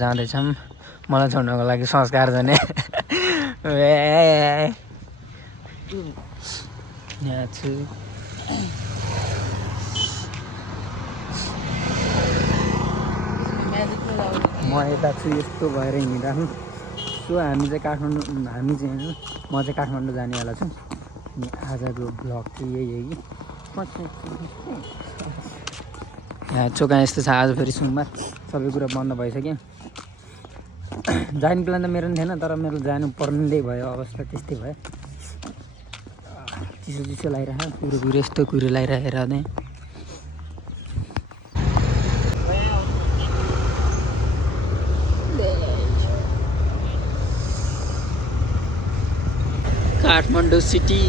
जाँदैछौँ मलाई छोड्नको लागि संस्कार जाने यहाँ छु म यता छु यस्तो भएर हिँडिरहेको सो हामी चाहिँ काठमाडौँ हामी चाहिँ होइन म चाहिँ काठमाडौँ जानेवाला छु अनि आजको भ्लग चाहिँ यही हो कि यहाँ चोका यस्तो छ आज फेरि सोमबार सबै कुरा बन्द भइसक्यो जाने प्लान त मेरो पनि थिएन तर मेरो जानु पर्ने भयो अवस्था त्यस्तै भयो चिसो चिसो लागिरहेको कुरो यस्तो कुरो लगाइरहेर चाहिँ काठमाडौँ सिटी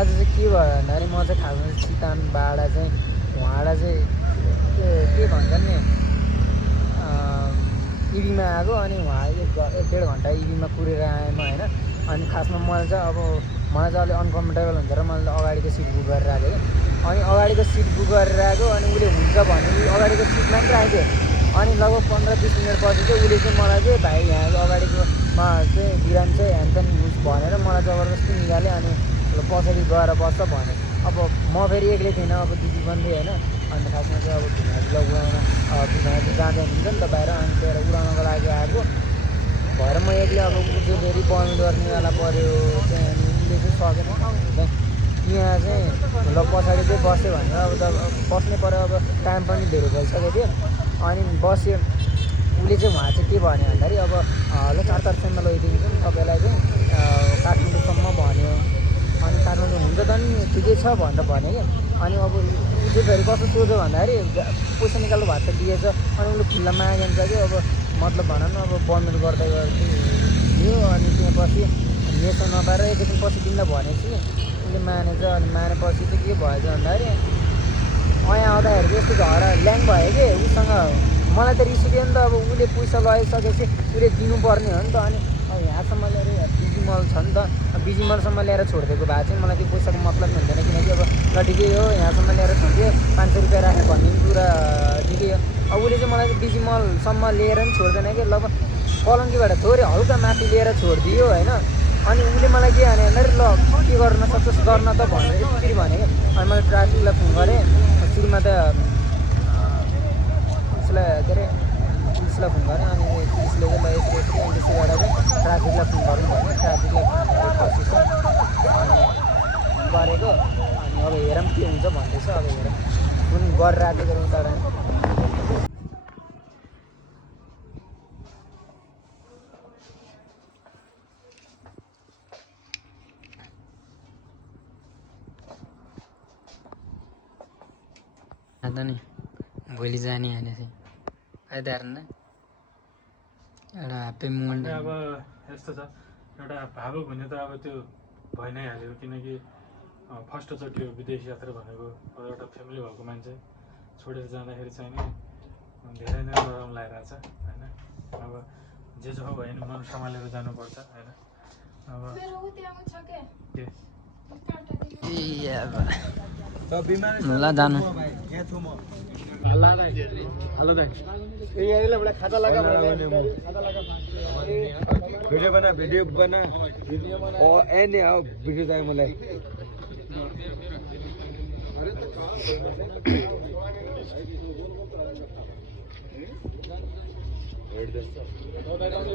आज चाहिँ के भयो भन्दाखेरि म चाहिँ खासमा चितान बाडा चाहिँ उहाँबाट चाहिँ के भन्छन् नि इभीमा आएको अनि उहाँ एक डेढ घन्टा इभीमा कुरेर आएँ म होइन अनि खासमा मैले चाहिँ अब मलाई चाहिँ अलिक अनकम्फर्टेबल हुन्छ र मैले अगाडिको सिट बुक गरेर आएको अनि अगाडिको सिट बुक गरेर आएको अनि उसले हुन्छ भने अगाडिको सिटमा पनि राख्यो अनि लगभग 15-20 मिनट पछि चाहिँ उसले चाहिँ मलाई चाहिँ भाइ यहाँ अगाडिकोमा चाहिँ बिरामी चाहिँ ह्यान्डन भनेर मलाई जबरजस्ती निकाल्यो अनि पछाडि गएर बस्छ भने अब म फेरि एक्लै थिइनँ अब दिदी पनि होइन अन्त खासमा चाहिँ अब भिनाजुलाई उडाउन भिनाजु जाँदैन हुन्छ नि त बाहिर अनि त्यहाँ उडाउनको लागि आएको भएर म एक्लै अब ऊ चाहिँ फेरि पढ्नु गर्नेवाला पऱ्यो चाहिँ अनि उसले चाहिँ सकेन चाहिँ यहाँ चाहिँ ल पछाडि चाहिँ बस्यो भनेर अब त बस्नै पऱ्यो अब टाइम पनि धेरै भइसकेको थियो अनि बस्यो उसले चाहिँ उहाँ चाहिँ के भन्यो भन्दाखेरि अब ल 4 तारिकसम्म लैदिन्छु नि तपाईँलाई चाहिँ काठमाडौँसम्म भन्यो अनि काठमाडौँ हुन्छ त नि ठिकै छ भनेर भन्यो कि अनि अब ऊ चाहिँ फेरि कस्तो सोच्यो भन्दाखेरि पैसा निकाल्नु भएको त दिएछ अनि उसले खुल्ला मागिन्छ कि अब मतलब भन न अब बन्द गर्दै गर्दै दियो अनि त्यहाँ पछि यसो नपाएर एकैछिन पछि दिँदा भनेपछि उसले मानेछ अनि मानेपछि चाहिँ के भएछ भन्दाखेरि यहाँ आउँदाखेरि चाहिँ यस्तो झगडा ल्याङ भयो कि उसँग मलाई त रिस उठ्यो नि त अब उसले पैसा लगाइसकेपछि उसले दिनुपर्ने हो नि त अनि यहाँसम्म ल्याएर बिजीमल छ नि त बिजीमलसम्म ल्याएर छोडिदिएको भए चाहिँ मलाई त्यो पैसाको मतलब हुँदैन किनकि अब ल ठिकै हो यहाँसम्म ल्याएर छोडिदियो 500 रुपियाँ राखेँ भन्ने कुरा ठिकै हो अब उसले चाहिँ मलाई बिजीमलसम्म लिएर पनि छोड्दैन कि ल कलङ्कीबाट थोरै हल्का माथि लिएर छोडिदियो होइन अनि उसले मलाई के भने भन्दाखेरि ल के गर्न सक्छस् गर्न त भनेर यसरी भने कि अनि मैले ट्राफिकलाई फोन गरेँ सुरुमा त उसलाई के अरे पुलिसलाई फोन गरेँ अनि पुलिसले चाहिँ ल यसरी यसरी अनि त्यसैबाट चाहिँ ट्राफिकलाई फोन गर्नु भने ट्राफिकलाई फोन गरेपछि चाहिँ अनि गरेको अनि अब हेरौँ के हुन्छ भन्दैछ अब हेरौँ फोन गरेर आएको गरौँ तर आता नि भोलि जाने होइन चाहिँ फाइदा हेर्न एउटा हाप्पे मुन्ड अब यस्तो छ एउटा भावुक हुने त अब त्यो भइ नै हाल्यो किनकि फर्स्टचोटि हो विदेश यात्रा भनेको अब एउटा फ्यामिली भएको मान्छे छोडेर जाँदाखेरि चाहिँ नि धेरै नै नरम लागिरहेछ होइन अब जे जो भयो नि मन सम्हालेर जानुपर्छ होइन अब ल जानु हेलो दाइ ए खाता लगा भिडियो बना ओ एने आओ भिडियो चाहिए मलाई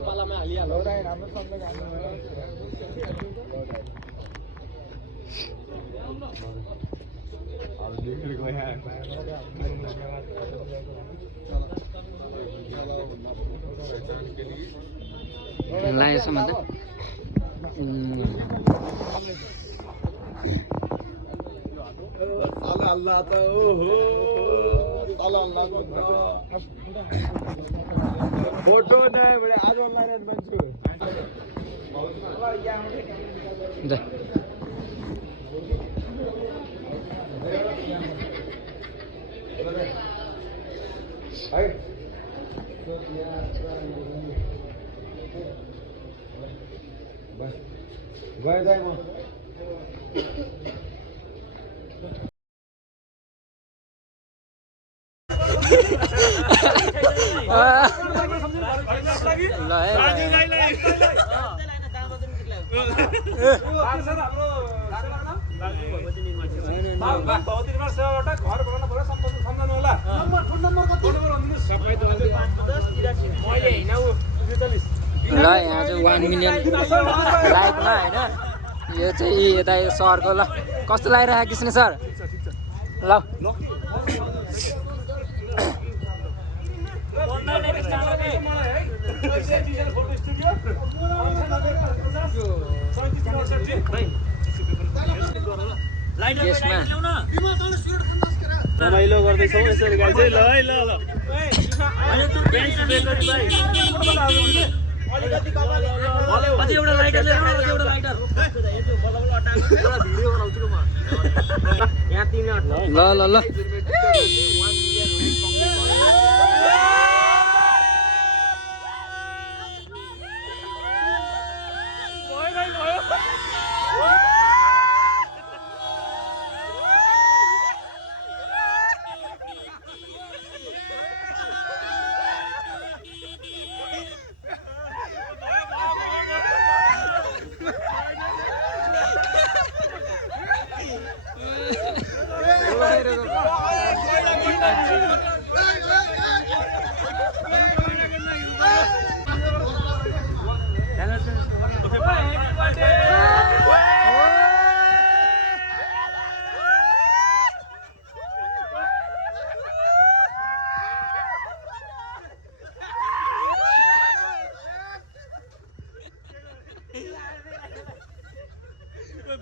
पालामा हालिहाल्नु राम्रो सँगै जानु अब देखेर गयो ला यसमा त साला अल्लाह त ओहो साला अल्लाह फोटो नै बडे आज अनलाइन मान्छु है बस गए दाइ म ल यहाँ चाहिँ 1 मिलियन लाइकमा होइन यो चाहिँ यता यो सहरको ल कस्तो लागिरहेको कृष्ण सर ल रमाइलो गर्दैछौँ यसरी गाई चाहिँ ल है ल ल ल ल ल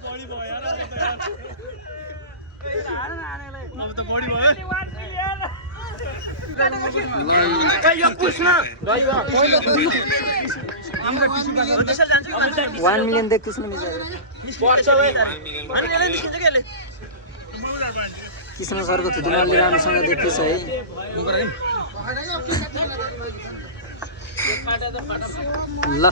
बढी भयो यार अब त बढी भयो 1 मिलियन देख्दैछु नि कृष्ण सरको थुतुमा अलि राम्रोसँग देख्दैछ है ल